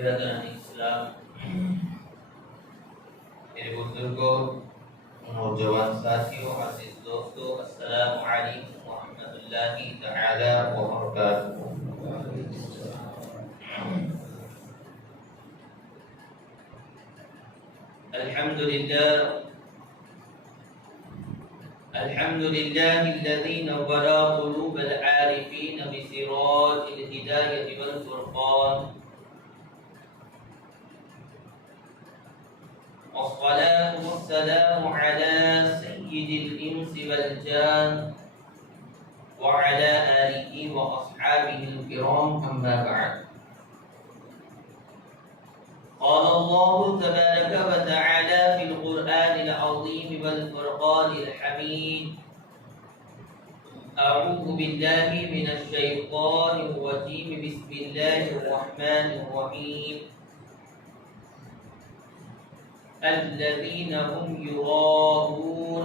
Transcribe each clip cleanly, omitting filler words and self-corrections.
برادران اسلام، میرے بزرگوں، نوجوان ساتھیوں، عزیز دوستوں، السلام علیکم ورحمۃ اللہ تعالی وبرکاتہ۔ الحمد لله الذي نور قلوب العارفين بسراج الهداية والفرقان، والصلاة والسلام على سيد الإنس والجان وعلى آله وأصحابه الكرام، أما بعد. قال الله تبارك وتعالى في القرآن العظيم والفرقان الحميد: أعوذ بالله من الشيطان الرجيم، بسم الله الرحمن الرحيم. الذين هم يراءون.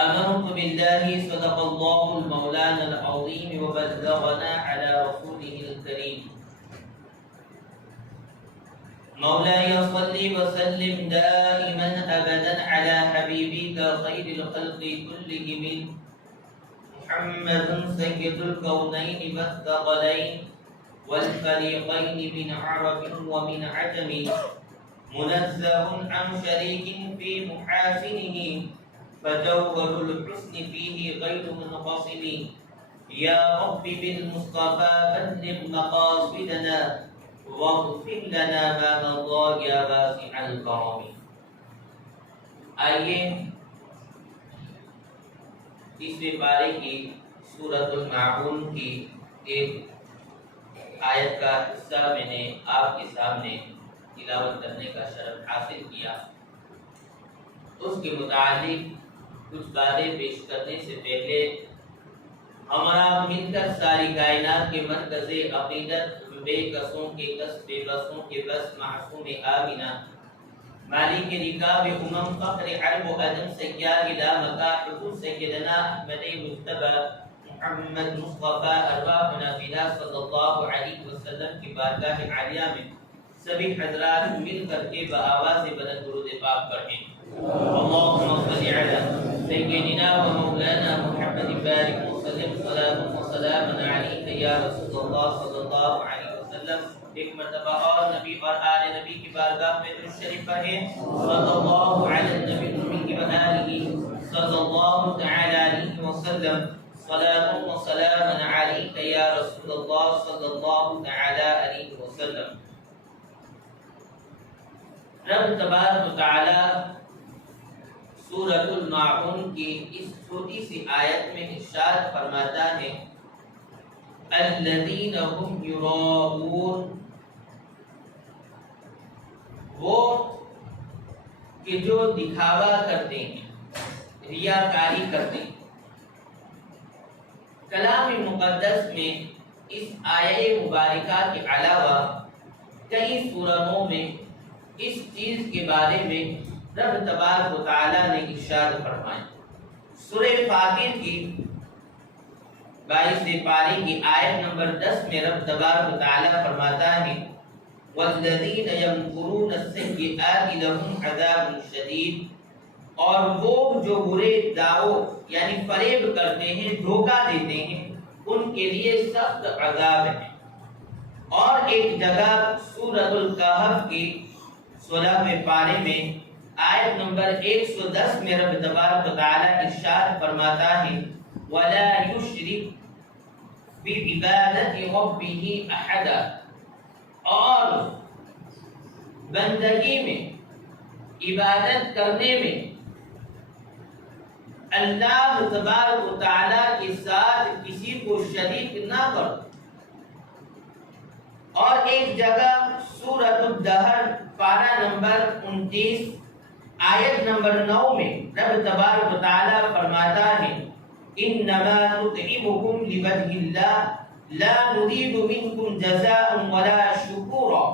آمنت بالله، صدق الله المولانا العظيم وبلغنا على رسوله الكريم. مولاي صل وسلم دائما ابدا على حبيبك خير الخلق كلهم محمد سيد الكونين والثقلين والفريقين من عرب ومن عجم، منزه عن شريك في محاسنه فجوهر الحسن فيه غير منقسم. يا رب بالمصطفى بلغ مقاصدنا واغفر لنا ما مضى يا واسع الكرم. آئیے تیسرے پارے کی سورۃ الماعون کی ایک آیت کا حصہ میں نے آپ کے سامنے تلاوت کرنے کا شرف حاصل کیا۔ اس کے متعلق کچھ باتیں پیش کرنے سے پہلے ہمارا مل کر ساری کائنات کے مرکز عقیدت، بے قصوں کے قص، بے بسوں کے بس، معصوم آمینہ، مالک رکاب امم، فخر عرب و عجم، سیاد مکہ حضور سیدنا احمد مجتبی محمد مصطفیٰ، ارواحنا فدا صلی اللہ علیہ وسلم کی بارگاہ عالیہ میں سبھی حضرات مل کر کے بآواز بلند درود پاک پڑھیں۔ اللہم صل علی سیدنا و مولانا محمد بارک وسلم، صلاۃ و سلام علیک یا رسول اللہ صلی اللہ علیہ وسلم۔ ایک مرتبہ اور نبی اور آل نبی کی بارگاہ میں درود شریف پڑھیں۔ صلی اللہ علی النبی الامی و آلہ صلی اللہ تعالی علیہ وسلم، صلاۃ و سلام علیک یا رسول اللہ صلی اللہ تعالی علیہ وسلم۔ رب تبارک و تعالی سورۃ الماعون کی اس چھوٹی سی آیت میں ارشاد فرماتا ہے: الذین هم یراؤون، وہ کہ جو دکھاوا کرتے ہیں، ریاکاری کرتے ہیں۔ کلام مقدس میں اس آیہ مبارکہ کے علاوہ کئی سورتوں میں اس چیز کے بارے میں رب تبارک و تعالی نے ارشاد فرمایا۔ سورہ فاطر کی 22 پارے کی آیت نمبر 10 میں رب تبارک و تعالی فرماتا ہے: والذین یمکرون السیئات لهم عذاب شدید، اور وہ جو برے دعووں یعنی فریب کرتے ہیں، دھوکہ دیتے ہیں، ان کے لیے سخت عذاب ہے۔ اور ایک جگہ سورۃ الکہف کی 16ویں پارے میں آیت نمبر 110 میں رب تبارک و تعالی ارشاد فرماتا ہے: وَلَا يُشْرِكْ بِعِبَادَةِ رَبِّهِ أَحَدًا، اور بندگی میں، عبادت کرنے میں اللہ تبارک و تعالی کے ساتھ کسی کو شریک نہ کرو۔ اور ایک جگہ سورۃ الدہر پارہ نمبر 29 آیت نمبر 9 میں رب تبارک و تعالی فرماتا ہے: انما نطعمکم لوجہ اللہ لا نريد منکم جزاء ولا شکورا،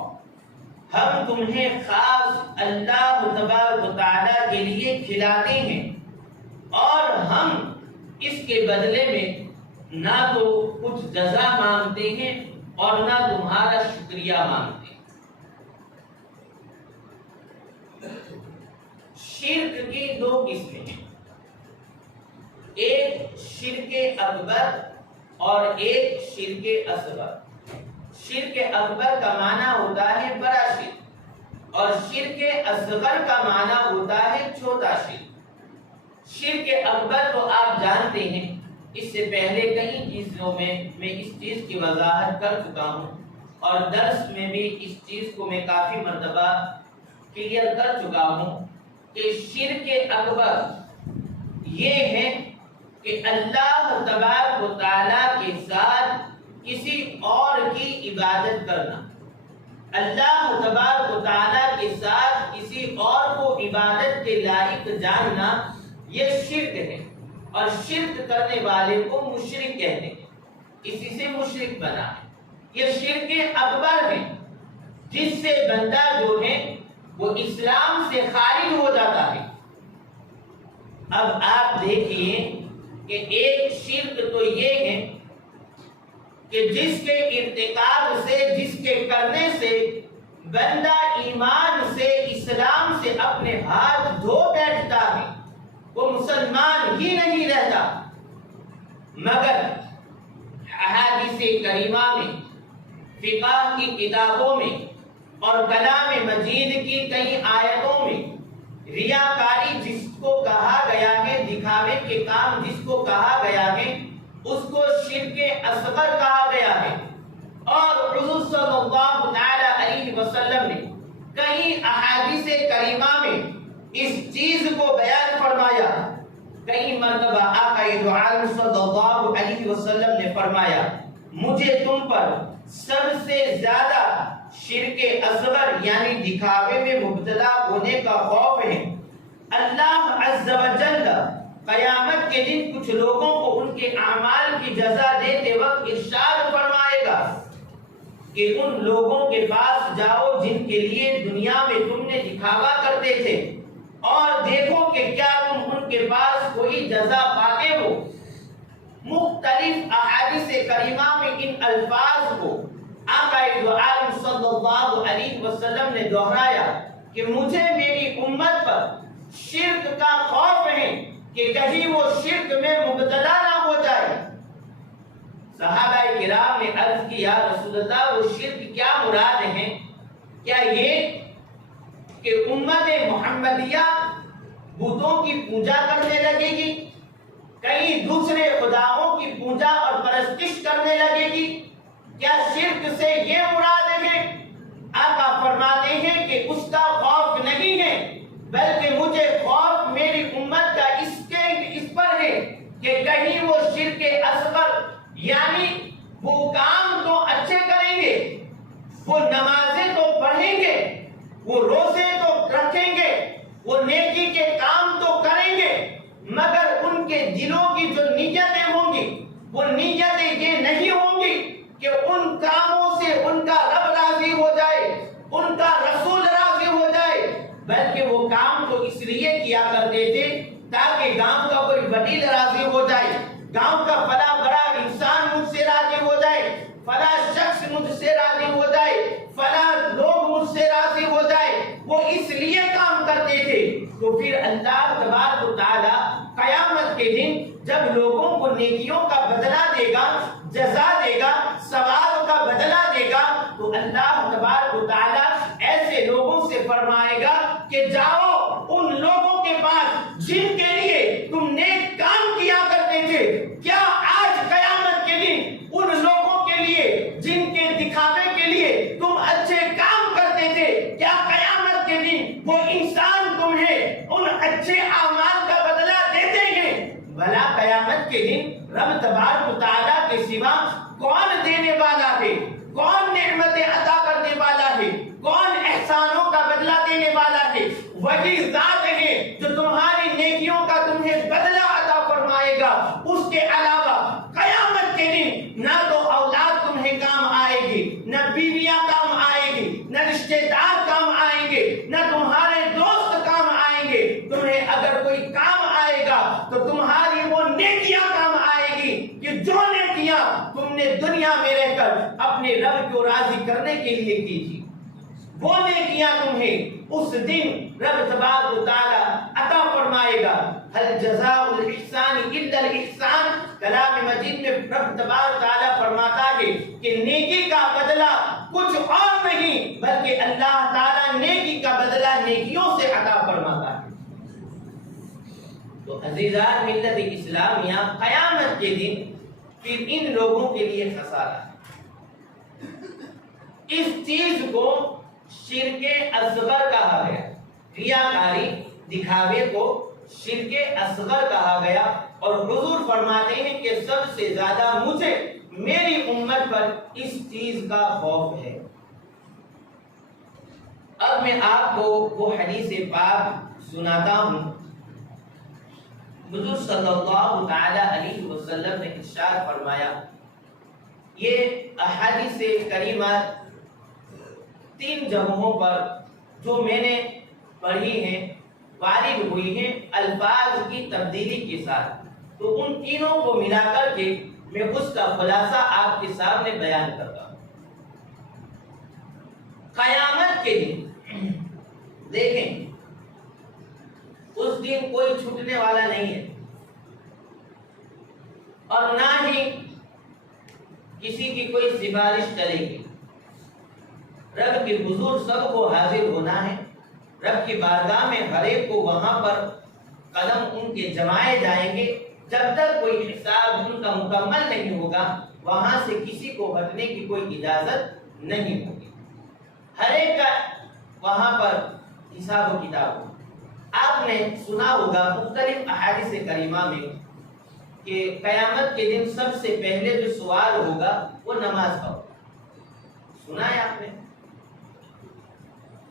ہم تمہیں خاص اللہ تبارک و تعالی کے لیے کھلاتے ہیں اور ہم اس کے بدلے میں نہ تو کچھ جزا مانگتے ہیں اور نہ تمہارا شکریہ مانگتے۔ شرک کی دو قسمیں ہیں، ایک شرک اکبر اور ایک شرک اصغر۔ شرک اکبر کا معنی ہوتا ہے بڑا شرک، اور شرک اصغر کا معنی ہوتا ہے چھوٹا شرک۔ شرک اکبر تو آپ جانتے ہیں، اس سے پہلے کئی چیزوں میں اس چیز کی وضاحت کر چکا ہوں، اور درس میں بھی اس چیز کو میں کافی مرتبہ کلیئر کر چکا ہوں کہ شرک اکبر یہ ہے کہ اللہ تبارک و تعالیٰ کے ساتھ کسی اور کی عبادت کرنا، اللہ تبارک و تعالیٰ کے ساتھ کسی اور کو عبادت کے لائق جاننا، یہ شرک ہے، اور شرک کرنے والے کو مشرک کہتے ہیں، اسی سے مشرک بنا ہے۔ یہ شرک اکبر ہے جس سے بندہ جو ہے وہ اسلام سے خارج ہو جاتا ہے۔ اب آپ دیکھیے کہ ایک شرک تو یہ ہے کہ جس کے ارتکاب سے، جس کے کرنے سے بندہ ایمان سے، اسلام سے اپنے ہاتھ دھو بیٹھتا ہے، وہ مسلمان ہی نہیں رہتا۔ مگر احادیث کریمہ میں، فقہ کی کتابوں میں اور کلام مجید کی کئی آیتوں میں ریاکاری جس کو کہا گیا ہے، دکھاوے کے کام جس کو کہا گیا ہے، اس کو شرک اصغر کہا گیا ہے۔ اور حضور صلی اللہ علیہ وسلم نے کئی احادیث کریمہ میں اس چیز کو بیان فرمایا۔ کئی مرتبہ آقا دو عالم صلی اللہ علیہ وسلم نے فرمایا، مجھے تم پر سب سے زیادہ شرک اصغر یعنی دکھاوے میں مبتلا ہونے کا خوف ہے۔ اللہ عز و جل قیامت کے دن کچھ لوگوں کو ان کے اعمال کی جزا دیتے وقت ارشاد فرمائے گا کہ ان لوگوں کے پاس جاؤ جن کے لیے دنیا میں تم نے دکھاوا کرتے تھے، اور دیکھو کہ کیا تم ان کے پاس کوئی جزا پاتے ہو۔ مختلف احادیث کریمہ میں ان الفاظ کو آقا دو عالم صلی اللہ علیہ وسلم نے دہرایا کہ مجھے میری امت پر شرک کا خوف ہے کہ کہیں وہ شرک میں مبتلا نہ ہو جائے۔ صحابہ کرام نے عرض کیا، رسول اللہ وہ شرک کیا مراد ہے؟ کیا یہ کہ امت محمدیہ بتوں کی پوجا کرنے لگے گی، کئی دوسرے خداؤں کی پوجا اور پرستش کرنے لگے گی؟ کیا شرک سے یہ مراد ہے؟ آقا فرماتے ہیں کہ اس کا خوف نہیں ہے، بلکہ مجھے خوف میری امت کا اس پر ہے کہ کہیں وہ شرک اصغر یعنی وہ کام تو اچھے کریں گے، وہ نمازیں تو پڑھیں گے، وہ روزے تو رکھیں گے، وہ نیکی کے کام تو کریں گے، مگر ان کے دلوں کی جو نیتیں ہوں گی وہ نیتیں یہ نہیں ہوں گی کہ ان کاموں سے ان کا رب راضی ہو جائے، ان کا رسول راضی ہو جائے، بلکہ وہ کام تو اس لیے کیا کرتے تھے تاکہ گاؤں کا کوئی وکیل راضی ہو جائے، گاؤں کا فلاں بڑا انسان مجھ سے راضی ہو جائے، فلاں شخص مجھ سے راضی ہو جائے، فلاں لوگ مجھ سے راضی ہو جائے، وہ اس لیے کام کرتے تھے۔ تو پھر اللہ تبارک و تعالی قیامت کے دن جب لوگوں کو نیکیوں کا بدلہ دے گا، جزا دے گا، ثواب کا بدلہ دے گا، تو اللہ تبارک و تعالی ایسے لوگوں سے فرمائے گا کہ جاؤ ان لوگوں کے پاس جن کے لیے تم نیک کام کیا کرتے تھے۔ کیا آج قیامت کے دن ان لوگوں کے لیے جن کے دکھاوے کے لیے تم اچھے کام کرتے تھے، کیا قیامت کے دن وہ انسان تمہیں ان اچھے اعمال کا بدلہ دیتے ہیں؟ بھلا قیامت کے دن رب تبارک و تعالیٰ کے سوا کون دینے والا ہے، کون نعمتیں عطا کرنے والا ہے، کون احسانوں کا بدلہ دینے والا ہے؟ وہی ذات ہے جو تمہاری نیکیوں کا تمہیں بدلہ عطا فرمائے گا۔ اس کے علاوہ قیامت کے دن نہ تو اولاد تمہیں کام آئے گی، نہ بیویاں کام آئے گی، نہ رشتے دار کام آئیں گے، نہ تمہارے دوست کام آئیں گے۔ تمہیں اگر کوئی کام آئے گا تو تمہاری وہ نیکیاں کام آئے گی کہ جو نیکیاں تم نے دنیا میں رہ کر اپنے رب راضی کرنے کے لیے کیجیے، وہ نیکیاں تمہیں اس دن رب تبارک و تعالی عطا فرمائے گا۔ هل جزاء الاحسان الا الاحسان، کلام مجید میں رب تبارک و تعالی فرماتا ہے کہ نیکی کا بدلہ کچھ اور نہیں بلکہ اللہ تعالی نیکی کا بدلہ نیکیوں سے عطا فرماتا ہے۔ تو عزیزان ملت اسلامیہ، قیامت کے دن پھر ان لوگوں کے لیے خسارہ ہے۔ اس چیز کو شرک اصغر کہا گیا، ریاکاری، دکھاوے کو شرک اصغر کہا گیا، اور حضور فرماتے ہیں کہ سب سے زیادہ مجھے میری امت پر اس چیز کا خوف ہے۔ اب میں آپ کو وہ حدیث پاک سناتا ہوں۔ حضور صلی اللہ تعالی علیہ وسلم نے ارشاد فرمایا، یہ احادیث کریمہ 3 جگہوں پر جو میں نے پڑھی ہیں وارد ہوئی ہیں الفاظ کی تبدیلی کے ساتھ، تو ان تینوں کو ملا کر کے میں اس کا خلاصہ آپ کے سامنے بیان کرتا ہوں۔ قیامت کے دن دیکھیں، اس دن کوئی چھوٹنے والا نہیں ہے، اور نہ ہی کسی کی کوئی سفارش چلے گی۔ رب کے حضور سب کو حاضر ہونا ہے، رب کی بارگاہ میں ہر ایک کو وہاں پر قدم ان کے جمائے جائیں گے۔ جب تک کوئی حساب ان کا مکمل نہیں ہوگا، وہاں سے کسی کو ہٹنے کی کوئی اجازت نہیں ہوگی۔ ہر ایک کا وہاں پر حساب و کتاب ہوگا۔ آپ نے سنا ہوگا مختلف احادیث کریمہ میں کہ قیامت کے دن سب سے پہلے جو سوال ہوگا وہ نماز کا ہوگا، سنا ہے آپ نے؟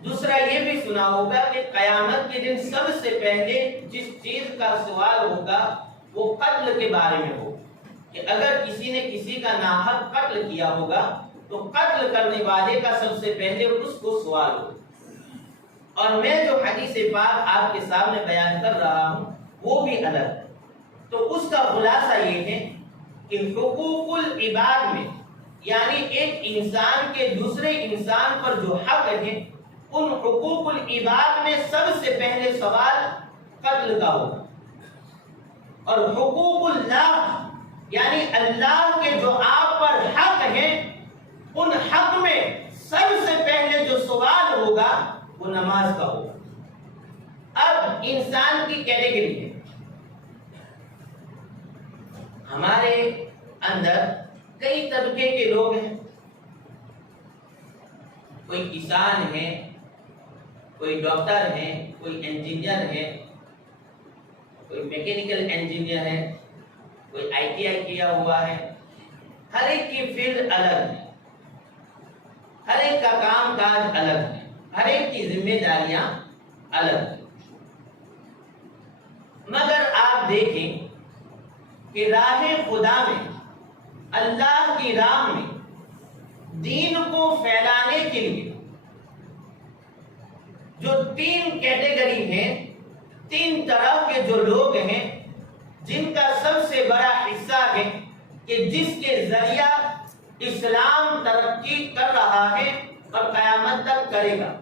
دوسرا یہ بھی سنا ہوگا کہ قیامت کے دن سب سے پہلے جس چیز کا سوال ہوگا وہ قتل کے بارے میں ہوگا، کہ اگر کسی نے کسی کا ناحق قتل کیا ہوگا تو قتل کرنے والے کا سب سے پہلے اس کو سوال ہوگا۔ اور میں جو حدیث پاک آپ کے سامنے بیان کر رہا ہوں وہ بھی الگ ہے۔ تو اس کا خلاصہ یہ ہے کہ حقوق العباد میں، یعنی ایک انسان کے دوسرے انسان پر جو حق ہے، ان حقوق العباد میں سب سے پہلے سوال قتل کا ہوگا۔ اور حقوق اللہ، یعنی اللہ کے جو آپ پر حق ہیں، ان حق میں سب سے پہلے جو سوال ہوگا وہ نماز کا ہوگا۔ اب انسان کی کیٹیگری ہے، ہمارے اندر کئی طبقے کے لوگ ہیں، کوئی کسان ہے، کوئی ڈاکٹر ہے، کوئی انجینئر ہے، کوئی میکینیکل انجینئر ہے، کوئی ITI کیا ہوا ہے۔ ہر ایک کی فیلڈ الگ ہے، ہر ایک کا کام کاج الگ ہے، ہر ایک کی ذمہ داریاں الگ ہیں۔ مگر آپ دیکھیں کہ راہ خدا میں، اللہ کی راہ میں دین کو پھیلانے کے لیے جو 3 کیٹیگری ہیں، 3 طرح کے جو لوگ ہیں، جن کا سب سے بڑا حصہ ہے کہ جس کے ذریعہ اسلام ترقی کر رہا ہے اور قیامت تک کرے گا،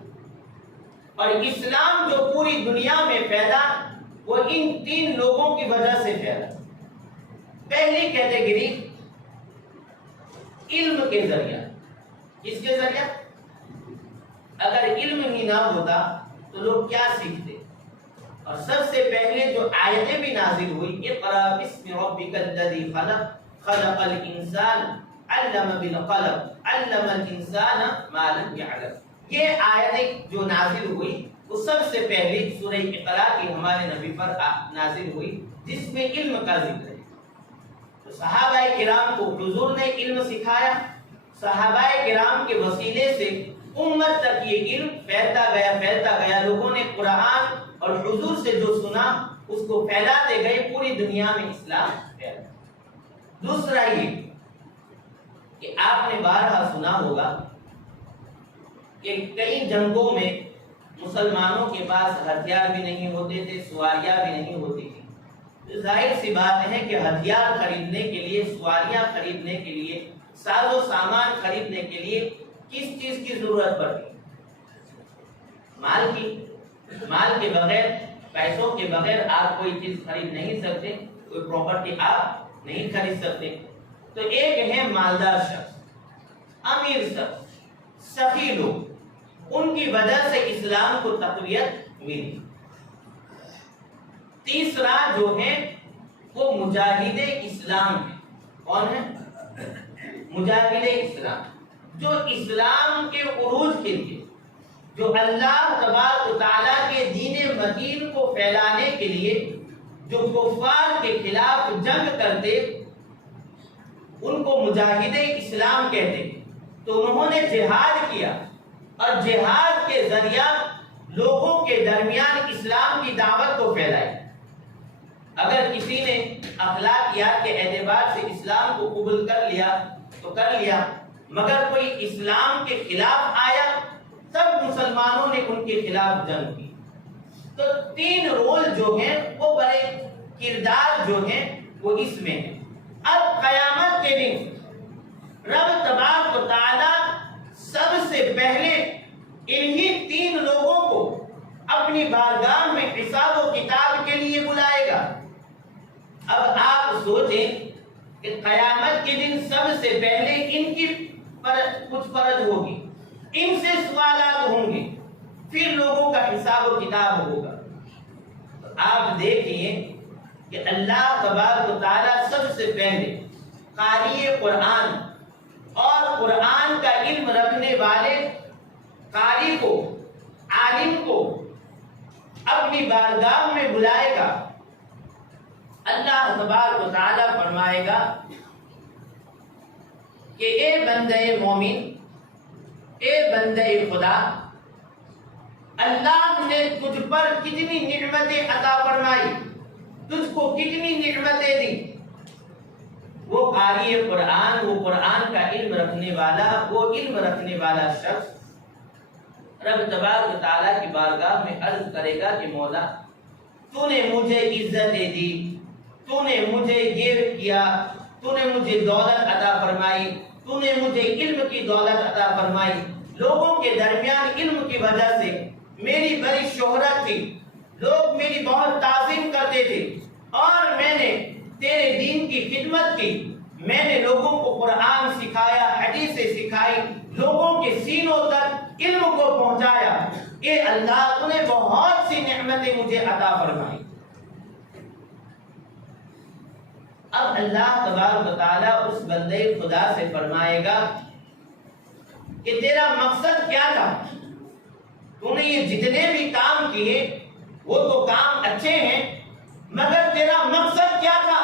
اور اسلام جو پوری دنیا میں پھیلا وہ ان 3 لوگوں کی وجہ سے پھیلا۔ پہلی کیٹیگری علم کے ذریعہ۔ کس کے ذریعہ؟ اگر علم ہی نہ ہوتا تو لوگ کیا سیکھتے؟ اور سب سے پہلے جو آیتیں بھی نازل ہوئی، اقرأ باسم ربک الذی خلق خلق الانسان علم بالقلم علم الانسان ما لم يعلم، یہ آیتیں جو نازل ہوئی وہ سب سے پہلے سورہ اقرا کی ہمارے نبی پر نازل ہوئی، جس میں علم کا ذکر ہے۔ تو صحابہ کرام کو حضور نے علم سکھایا، صحابہ کرام کے وسیلے سے امت تک یہ علم پھیلتا گیا، لوگوں نے قرآن اور حضور سے جو سنا اس کو پھیلاتے گئے، پوری دنیا میں اسلام پھیلا۔ دوسرا یہ کہ آپ نے بارہا سنا ہوگا کہ کئی جنگوں میں مسلمانوں کے پاس ہتھیار بھی نہیں ہوتے تھے، سواریاں بھی نہیں ہوتی تھی۔ تو ظاہر سی بات ہے کہ ہتھیار خریدنے کے لیے، سواریاں خریدنے کے لیے، ساز و سامان خریدنے کے لیے کس چیز کی ضرورت پڑتی؟ مال کی. مال کے بغیر، پیسوں کے بغیر آپ کوئی چیز خرید نہیں سکتے، کوئی پراپرٹی آپ نہیں خرید سکتے. تو ایک ہے مالدار شخص، امیر شخص، سخی لوگ، ان کی وجہ سے اسلام کو تقویت ملی. تیسرا جو ہے وہ مجاہد اسلام ہے. کون ہے؟ مجاہد اسلام، جو اسلام کے عروج کے لیے، جو اللہ تبارک و تعالیٰ کے دین متین کو پھیلانے کے لیے جو کفار کے خلاف جنگ کرتے، ان کو مجاہد اسلام کہتے ہیں. تو انہوں نے جہاد کیا اور جہاد کے ذریعہ لوگوں کے درمیان اسلام کی دعوت کو پھیلائی. اگر کسی نے اخلاقیات کے اعتبار سے اسلام کو قبول کر لیا تو کر لیا، مگر کوئی اسلام کے خلاف آیا تب مسلمانوں نے ان کے خلاف جنگ کی. تو تین رول جو ہیں وہ بڑے کردار جو ہیں وہ اس میں ہیں. اب قیامت کے دن رب تبارک و تعالی سب سے پہلے انہی تین لوگوں کو اپنی بارگاہ میں حساب و کتاب کے لیے بلائے گا. اب آپ سوچیں کہ قیامت کے دن سب سے پہلے ان کی کچھ فرض ہوگی، ان سے سوالات ہوں گے، پھر لوگوں کا حساب و کتاب ہوگا. تو آپ دیکھیے کہ اللہ تبارک و تعالیٰ سب سے پہلے قاری قرآن اور قرآن کا علم رکھنے والے قاری کو، عالم کو اپنی بارگاہ میں بلائے گا. اللہ تبارک و تعالیٰ فرمائے گا کہ اے بندے مومن، اے بندے خدا، اللہ نے تجھ پر کتنی نعمتیں عطا فرمائی، تجھ کو کتنی نعمتیں دی. وہ قاری قرآن، وہ قرآن کا علم رکھنے والا، وہ علم رکھنے والا شخص رب تبارک و تعالیٰ کی بارگاہ میں عرض کرے گا کہ مولا تو نے مجھے عزتیں دی، تو نے مجھے یہ کیا، تو نے مجھے دولت عطا فرمائی، تو نے مجھے علم کی دولت عطا فرمائی. لوگوں کے درمیان علم کی وجہ سے میری بڑی شہرت تھی، لوگ میری بہت تعظیم کرتے تھے، اور میں نے تیرے دین کی خدمت کی. میں نے لوگوں کو قرآن سکھایا، حدیثیں سکھائی، لوگوں کے سینوں تک علم کو پہنچایا. اے اللہ تو نے بہت سی نعمتیں مجھے عطا فرمائی. اب اللہ تبارک و تعالیٰ اس بندے خدا سے فرمائے گا کہ تیرا مقصد کیا تھا؟ تو نے یہ جتنے بھی کام کیے وہ تو کام اچھے ہیں، مگر تیرا مقصد کیا تھا؟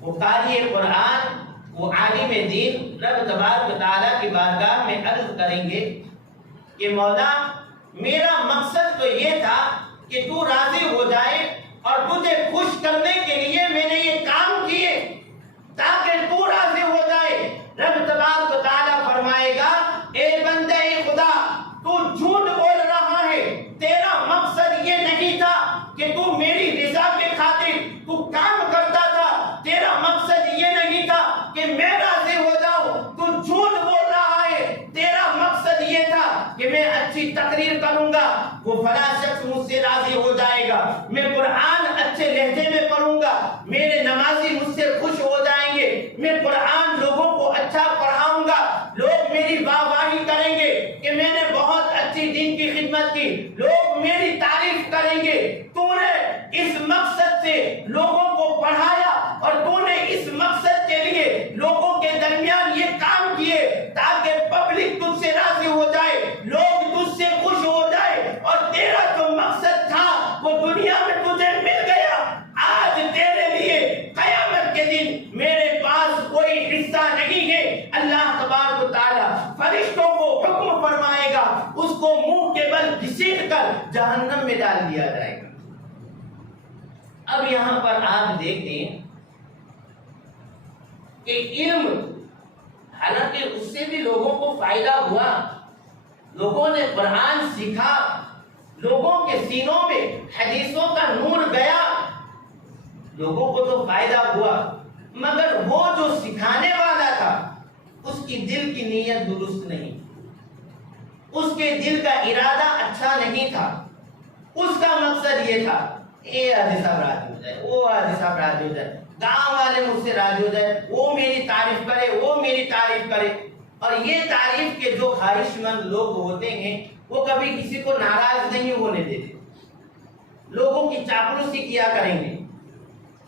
وہ قاری قرآن، وہ عالم دین رب تبارک و تعالیٰ کی بارگاہ میں عرض کریں گے کہ مولا میرا مقصد تو یہ تھا کہ تو راضی ہو جائے، اور تجھے خوش کرنے کے لیے میں نے یہ کام کیے تاکہ تو راضی ہو جائے. رب تبارک و تعالیٰ فرمائے گا اے بندے خدا، تو جھوٹ بول رہا ہے، تیرا مقصد یہ نہیں تھا کہ تو میری رضا کے خاطر تو کام کرتا تھا، تیرا مقصد یہ نہیں تھا کہ میں راضی ہو جاؤں، تو جھوٹ بول رہا ہے. تیرا مقصد یہ تھا کہ میں اچھی تقریر کروں گا، وہ فلاں شخص مجھ سے راضی ہو جائے گا، میں قرآن اچھے لہجے میں پڑھوں گا، میرے نمازی مجھ سے خوش ہو جائیں گے، میں قرآن لوگوں کو اچھا پڑھاؤں گا، لوگ میری واہ واہی کریں گے کہ میں نے بہت اچھی دین کی خدمت کی، لوگ میری تعریف کریں گے. تو نے اس مقصد سے لوگوں کو پڑھایا، اور تو نے اس مقصد کے لیے لوگوں کے درمیان یہ کام کیے تاکہ پبلک تجھ سے راضی ہو جائے، لوگ تجھ سے خوش ہو جائے، اور تیرا جو مقصد تھا وہ دنیا میں تجھے مل گیا. آج تیرے لیے قیامت کے دن میرے پاس کوئی حصہ نہیں ہے. اللہ تبارک و تعالیٰ فرشتوں کو حکم فرمائے گا، اس کو منہ کے بل گھسیٹ کر جہنم میں ڈال دیا جائے گا. اب یہاں پر آپ دیکھیں کہ علم، حالانکہ اس سے بھی لوگوں کو فائدہ ہوا، لوگوں نے قرآن سیکھا، لوگوں کے سینوں میں حدیثوں کا نور گیا، لوگوں کو تو فائدہ ہوا، مگر وہ جو سکھانے والا تھا اس کی دل کی نیت درست نہیں، اس کے دل کا ارادہ اچھا نہیں تھا، اس کا مقصد یہ تھا اے حاجی صاحب راضی ہو جائے، وہ حاجی صاحب راضی ہو جائے، گاؤں والے مجھ سے راضی ہو جائے، وہ میری تعریف کرے، وہ میری تعریف کرے۔ اور یہ تعریف کے جو خواہش مند لوگ ہوتے ہیں وہ کبھی کسی کو ناراض نہیں ہونے دیتے، لوگوں کی چاپلوسی کیا کریں گے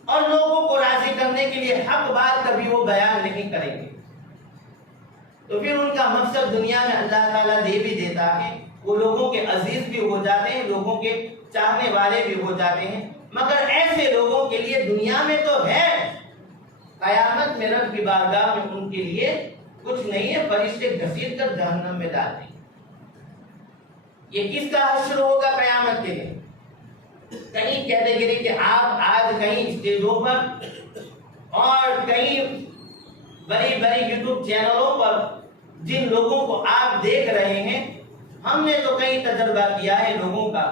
اور لوگوں کو راضی کرنے کے لیے حق بات کبھی وہ بیان نہیں کریں گے، تو پھر ان کا مقصد دنیا میں اللہ تعالیٰ دے بھی دیتا ہے، وہ لوگوں کے عزیز بھی ہو جاتے ہیں، لوگوں کے چاہنے والے بھی ہو جاتے ہیں، مگر ایسے لوگوں کے لیے دنیا میں تو ہے، قیامت میں رب کی بارگاہ میں ان کے لیے کچھ نہیں ہے، فرشتے گھسیٹ کر جہنم میں ڈال دیں۔ یہ کس کا حشر ہوگا قیامت کے دن؟ کہیں کہتے گئے کہ آپ آج کہیں اسٹیجوں پر اور کہیں بڑی بڑی یوٹیوب چینلوں پر جن لوگوں کو آپ دیکھ رہے ہیں، ہم نے تو کئی تجربہ کیا ہے لوگوں کا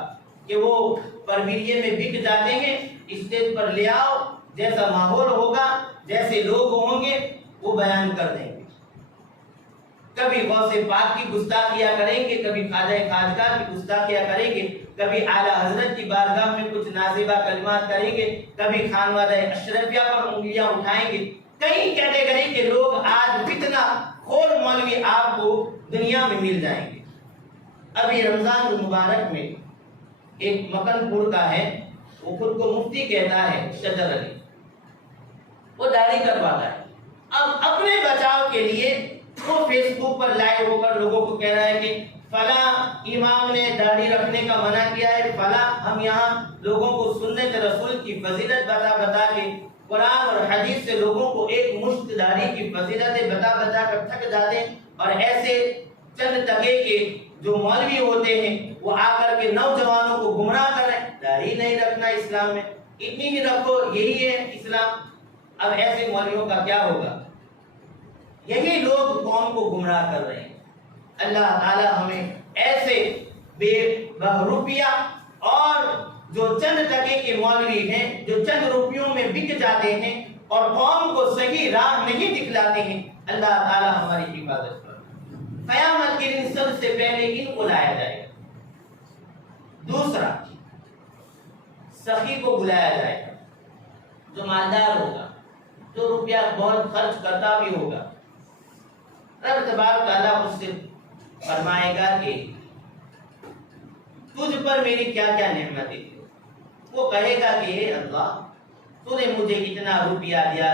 کہ وہ پرویریے میں بک جاتے ہیں، اسٹیج پر لے آؤ، جیسا ماحول ہوگا، جیسے لوگ ہوں گے وہ بیان کر دیں گے، کبھی غوث پاک کی گستاخیاں کریں گے، کبھی خواجہ خواجگاہ کی گستاخیاں کریں گے، کبھی اعلیٰ حضرت کی بارگاہ میں کچھ نازیبہ کلمات کریں گے، کبھی خانوادہ اشرفیہ پر انگلیاں اٹھائیں گے، کئی کیٹیگری کے لوگ آج فتنہ خور مولوی آپ کو دنیا میں مل جائیں گے۔ ابھی رمضان المبارک میں ایک مکن پور کا ہے، وہ خود کو مفتی کہتا ہے، شجر علی، وہ داڑھی کرواتا ہے، اب اپنے بچاؤ کے لیے وہ فیس بک پر لائیو ہو کر لوگوں کو کہہ رہا ہے کہ فلاں امام نے داڑھی رکھنے کا منع کیا ہے، فلاں ہم یہاں لوگوں کو سنت رسول کی فضیلت بتا کے قرآن اور حدیث سے لوگوں کو ایک مشت داڑھی کی فضیلتیں بتا کر تھک جاتے ہیں، اور ایسے چند طبقے کے جو مولوی ہوتے ہیں وہ آ کر کے نوجوانوں کو گمراہ کر رہے ہیں، داڑھی نہیں رکھنا اسلام میں، اتنی ہی رکھو، یہی ہے اسلام۔ اب ایسے مولویوں کا کیا ہوگا؟ یہی لوگ قوم کو گمراہ کر رہے ہیں۔ اللہ تعالی ہمیں ایسے بے روپیہ اور جو چند ٹکے کے مولوی ہیں جو چند روپیوں میں بک جاتے ہیں اور قوم کو صحیح راہ نہیں دکھلاتے ہیں، اللہ تعالی ہماری حفاظت کرے۔ قیامت کے دن سب سے پہلے ان کو لایا جائے گا۔ دوسرا، سخی کو بلایا جائے گا، جو مالدار ہوگا، جو روپیہ بہت خرچ کرتا بھی ہوگا، رب تبارک تعالیٰ اس سے فرمائے گا کہ تجھ پر میری کیا کیا نعمتیں تھی۔ وہ کہے گا کہ اے اللہ، تو نے مجھے اتنا روپیہ دیا،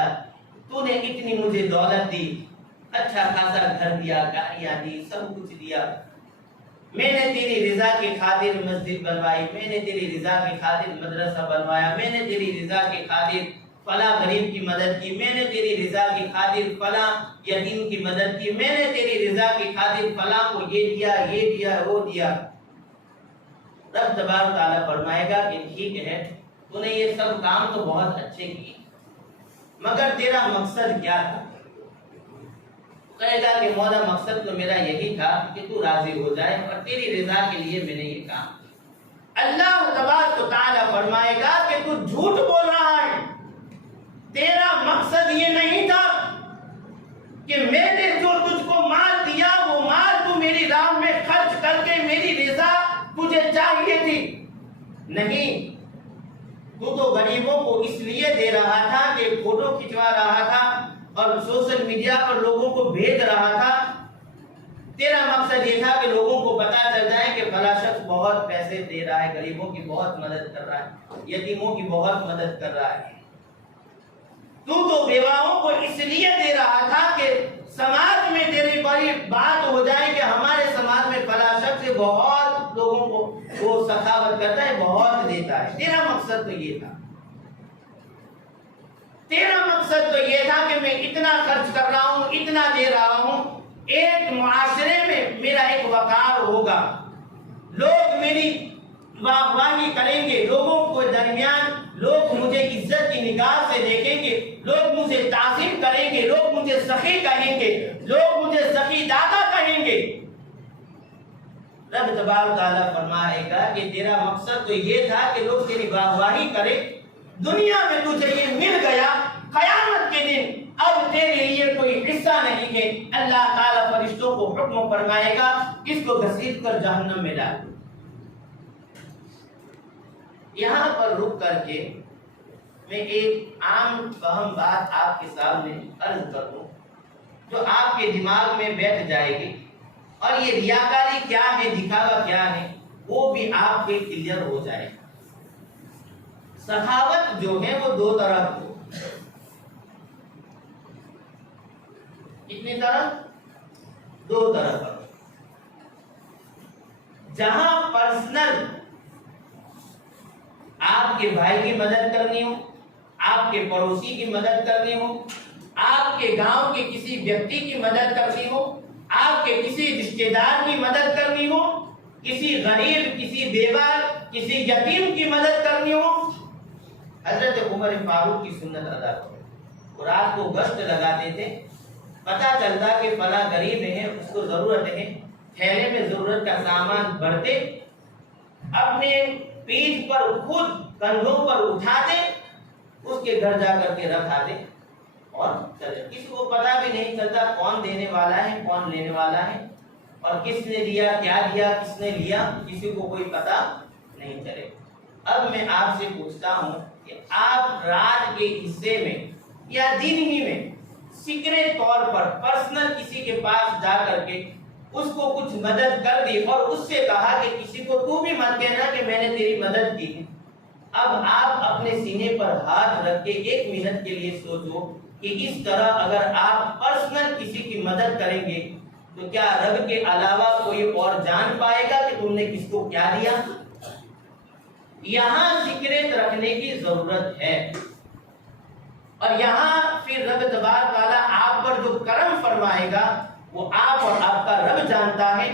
تو نے اتنی مجھے دولت دی، اچھا خاصا گھر دیا، گاڑیاں دی، سب کچھ دیا، میں نے تیری رضا کی خاطر مسجد بنوائی، میں نے تیری رضا کی خاطر مدرسہ بنوایا، میں نے تیری رضا کی خاطر فلاں غریب کی مدد کی، میں نے تیری رضا کی خاطر فلاں یتیم کی مدد کی، میں نے تیری رضا کی خاطر فلاں کو یہ دیا، یہ دیا، وہ دیا۔ رب تبارک تعالیٰ فرمائے گا کہ ٹھیک ہے، تو نے یہ سب کام تو بہت اچھے کیے، مگر تیرا مقصد کیا تھا؟ کہے گا کہ مولا مقصد تو میرا یہی تھا کہ تو راضی ہو جائے، اور تیری رضا کے لیے میں نے یہ کام۔ اللہ تبارک تعالیٰ فرمائے گا کہ تو جھوٹ بول رہا ہے، تیرا مقصد یہ نہیں تھا کہ میں نے جو تجھ کو مال دیا وہ مال تو میری راہ میں خرچ کر کے میری رضا تجھے چاہیے تھی، نہیں، تو غریبوں کو اس لیے دے رہا تھا کہ فوٹو کھنچوا رہا تھا اور سوشل میڈیا پر لوگوں کو بھیج رہا تھا۔ تیرا مقصد یہ تھا کہ لوگوں کو پتا چل جائے کہ فلاں شخص بہت پیسے دے رہا ہے، غریبوں کی بہت مدد کر رہا ہے، یتیموں کی بہت مدد کر رہا ہے۔ تو بیواؤں کو اس لیے دے رہا تھا کہ سماج میں تیری بڑی بات ہو جائے کہ ہمارے سماج میں فلاں شخص بہت لوگوں کو وہ سخاوت کرتا ہے، بہت دیتا ہے۔ تیرا مقصد تو یہ تھا، تیرا مقصد تو یہ تھا کہ میں اتنا خرچ کر رہا ہوں، اتنا دے رہا ہوں، ایک معاشرے میں میرا ایک وقار ہوگا، لوگ میری واہواہی کریں گے، لوگوں کو درمیان لوگ مجھے عزت کی نگاہ سے دیکھیں گے، لوگ مجھے تعظیم کریں گے، لوگ مجھے سخی کہیں گے، لوگ مجھے سخی دادا کہیں گے۔ رب تبارک تعالیٰ فرمائے گا کہ تیرا مقصد تو یہ تھا کہ لوگ تیری واہواہی کریں، دنیا میں تجھے یہ مل گیا، قیامت کے دن اب تیرے لیے کوئی حصہ نہیں دیکھیں اللہ تعالیٰ فرشتوں کو حکم فرمائے گا اس کو گھسیٹ کر جہنم میں ڈال۔ یہاں پر رک کر کے میں ایک عام فہم بات آپ کے سامنے عرض کروں جو آپ کے دماغ میں بیٹھ جائے گی، اور یہ ریاکاری کیا ہے، دکھاوا کیا ہے، وہ بھی آپ کے کلیئر ہو جائے گا۔ سخاوت جو ہے وہ دو طرح ہو، کتنی طرح؟ دو طرح پر۔ جہاں پرسنل آپ کے بھائی کی مدد کرنی ہو، آپ کے پڑوسی کی مدد کرنی ہو، آپ کے گاؤں کے کسی ویکتی کی مدد کرنی ہو، آپ کے کسی رشتہ دار کی مدد کرنی ہو، کسی غریب، کسی بیوہ، کسی یتیم کی مدد کرنی ہو، حضرت عمر فاروق کی سنت ادا کرو۔ وہ رات کو گشت لگاتے تھے، پتہ چلتا کہ فلاں غریب ہے، اس کو ضرورت ہے، تھیلے میں ضرورت کا سامان بھرتے، اپنے پیٹھ پر خود کندھوں پر اٹھاتے، اس کے گھر جا کر کے رکھاتے اور چلے۔ کسی کو پتہ بھی نہیں چلتا کون دینے والا ہے، کون لینے والا ہے، اور کس نے دیا، کیا دیا، کس نے لیا، کسی کو کوئی پتہ نہیں چلے۔ اب میں آپ سے پوچھتا ہوں کہ آپ رات کے حصے میں یا دن ہی میں سیکریٹ طور پر پرسنل کسی کے پاس جا کر کے اس کو کچھ مدد کر دی اور اس سے کہا کہ کسی کو تو بھی مت کہنا کہ میں نے تیری مدد کی ہے۔ اب آپ اپنے سینے پر ہاتھ رکھ کے 1 منٹ کے لیے سوچو کہ اس طرح اگر آپ پرسنل کسی کی مدد کریں گے تو کیا رب کے علاوہ کوئی اور جان پائے گا کہ تم نے کس کو کیا دیا؟ یہاں سیکریٹ رکھنے کی ضرورت ہے، اور یہاں پھر رب تبارک تعالیٰ آپ پر جو کرم فرمائے گا وہ آپ اور آپ کا رب جانتا ہے،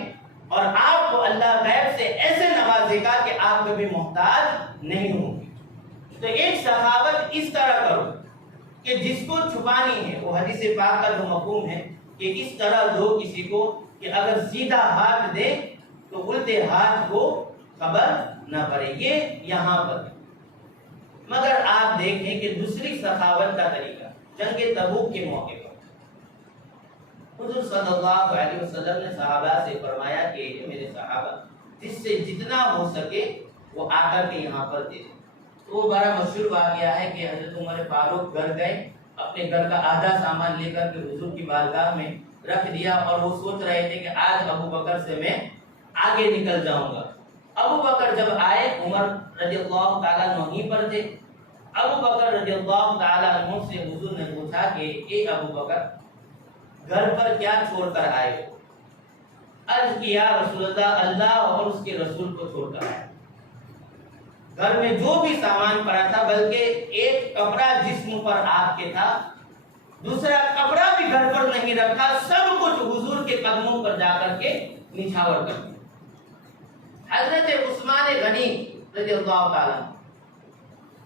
اور آپ کو اللہ غیب سے ایسے نوازے گا کہ آپ کبھی محتاج نہیں ہوں گے۔ تو ایک سخاوت اس طرح کرو کہ جس کو چھپانی ہے، وہ حدیث پاک کا جو مفہوم ہے کہ اس طرح دو کسی کو کہ اگر سیدھا ہاتھ دے تو الٹے ہاتھ کو خبر نہ پڑے، یہ یہاں پر۔ مگر آپ دیکھیں کہ دوسری سخاوت کا طریقہ جنگ تبوک کے موقع پر حضور صلی اللہ علیہ وسلم نے صحابہ سے فرمایا کہ میرے صحابہ جس سے جتنا ہو سکے وہ آ کر کے یہاں پر دے دیں۔ تو وہ بڑا مشہور واقعہ ہے کہ حضرت عمر فاروق گھر گئے، اپنے گھر کا آدھا سامان لے کر کے حضور کی بارگاہ میں رکھ دیا، اور وہ سوچ رہے تھے کہ آج ابو بکر سے میں آگے نکل جاؤں گا۔ ابو بکر جب آئے، عمر رضی اللہ تعالیٰ عنہ وہیں پر تھے۔ ابو بکر رضی اللہ تعالیٰ عنہ سے حضور نے پوچھا کہ اے ابو بکر گھر پر کیا چھوڑ کر آئے ہو؟ عرض کیا رسول اللہ، اللہ اور اس کے رسول کو چھوڑ کر آئے۔ گھر میں جو بھی سامان پڑا تھا، بلکہ ایک کپڑا جسم پر آپ کے تھا، دوسرا کپڑا بھی گھر پر نہیں رکھا، سب کچھ حضور کے قدموں پر جا کر کے نچھاور کر دیا۔ حضرت عثمان غنی رضی اللہ تعالیٰ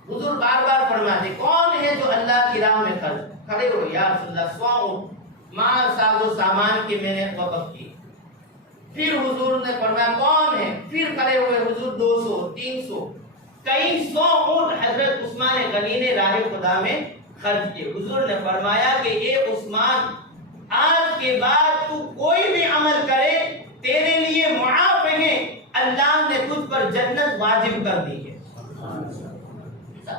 حضور بار بار فرماتے کون ہے جو اللہ کی راہ میں خرچ؟ کھڑے ہو یا رسول اللہ، 100 مال ساز و سامان کے میں نے وقف کی۔ پھر حضور نے فرمایا کون ہے؟ پھر کھڑے ہوئے حضور، 200 300 کئی 100 اونٹ حضرت عثمان غنی نے راہ خدا میں خرچ کیے۔ حضور نے فرمایا کہ اے عثمان، آج کے بعد تو کوئی بھی عمل کرے تیرے لیے معاف ہے، اللہ نے تجھ پر جنت واجب کر دی ہے۔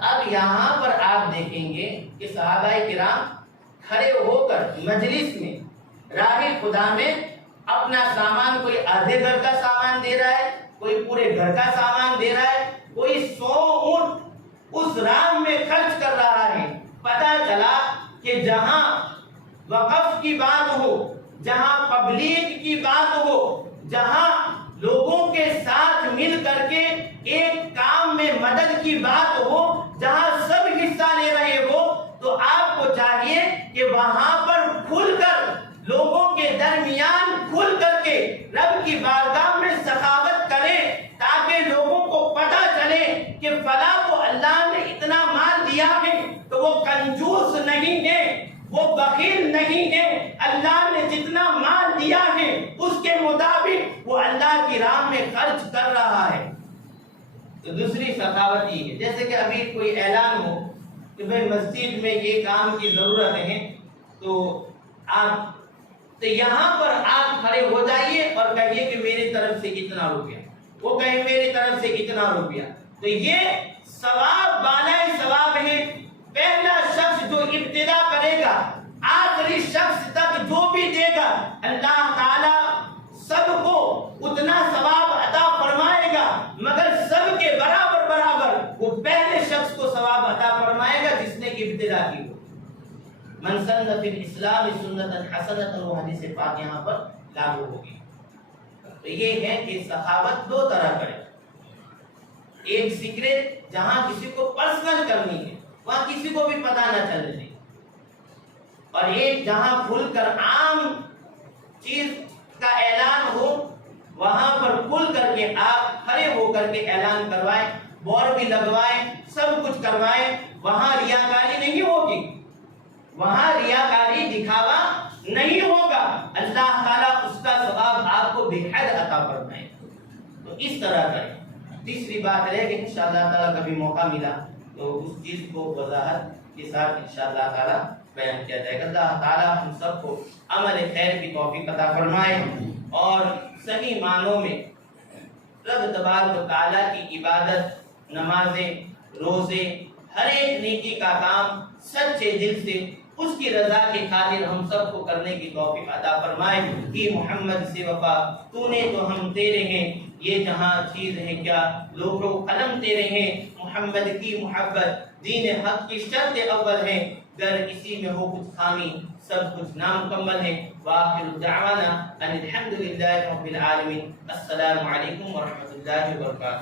اب یہاں پر آپ دیکھیں گے کہ صحابہ کرام کھڑے ہو کر مجلس میں راہ خدا میں اپنا سامان، کوئی آدھے گھر کا سامان دے رہا ہے، کوئی پورے گھر کا سامان دے رہا ہے، کوئی 100 اونٹ اس راہ میں خرچ کر رہا ہے۔ پتہ چلا کہ جہاں وقف کی بات ہو، جہاں پبلک کی بات ہو، جہاں لوگوں کے ساتھ مل کر کے ایک کام میں مدد کی بات ہو، جہاں سب حصہ لے رہے ہو، تو آپ کو چاہیے کہ وہاں پر کھل کر لوگوں کے درمیان کھل کر کے رب کی بارگاہ میں سخاوت کریں، تاکہ لوگوں کو پتہ چلے کہ فلاں کو اللہ نے اتنا مال دیا ہے تو وہ کنجوس نہیں ہے، وہ بخیل نہیں ہے، اللہ نے جتنا مال دیا ہے اس کے مطابق وہ اللہ کی راہ میں خرچ کر رہا ہے۔ تو دوسری سخاوت یہ ہے، جیسے کہ ابھی کوئی اعلان ہو کہ بھئی مسجد میں یہ کام کی ضرورت ہے، تو آپ تو یہاں پر آپ کھڑے ہو جائیے اور کہیے کہ میری طرف سے اتنا روپیہ، وہ کہے میری طرف سے اتنا روپیہ، تو یہ ثواب بالائے ثواب ہے۔ پہلا شخص جو ابتدا کرے گا، آخری شخص تک جو بھی دے گا، اللہ تعالی سب کو اتنا ثواب عطا فرمائے گا، مگر سب کے برابر برابر وہ پہلے شخص کو ثواب عطا فرمائے گا جس نے ابتدا کی ہو۔ من سن فی الاسلام سنتا حسنۃ، وہ حدیث پاک یہاں پر لاگو ہوگی۔ تو یہ ہے کہ سخاوت دو طرح کرے، ایک سیکریٹ جہاں کسی کو پرسنل کرنی ہے، وہاں کسی کو بھی پتہ نہ چلنے دیں، اور ایک جہاں کھل کر عام چیز کا اعلان ہو، وہاں پر کھل کر کے آپ کھڑے ہو کر کے اعلان کروائیں، بورڈ بھی لگوائیں، سب کچھ کروائیں۔ وہاں ریاکاری نہیں ہوگی، وہاں ریاکاری دکھاوا نہیں ہوگا، اللہ تعالیٰ اس کا ثواب آپ کو بے حد عطا فرمائے۔ تو اس طرح کریں۔ تیسری بات ہے کہ انشاءاللہ تعالیٰ کبھی موقع ملا تو اس چیز کو وضاحت کے ساتھ انشاءاللہ تعالیٰ بیان کیا جائے گا۔ اللہ تعالیٰ ہم سب کو عمل خیر کی توفیق عطا فرمائے اور صحیح معنوں میں رب تبارک و تعالیٰ کی عبادت، نمازیں، روزے، ہر ایک نیکی کا کام سچے دل سے اس کی رضا کے خاطر ہم سب کو کرنے کی توفیق عطا فرمائے۔ کہ محمد سے وفا تو نے تو ہم تیرے ہیں، یہ جہاں چیز ہے کیا لوح و قلم تیرے ہیں، محمد کی محبت دین حق کی شرط اول ہے، گر اسی میں ہو کچھ خامی سب کچھ نامکمل ہے۔ وآخر دعوانا ان الحمد للہ رب العالمین۔ السلام علیکم ورحمۃ اللہ وبرکاتہ۔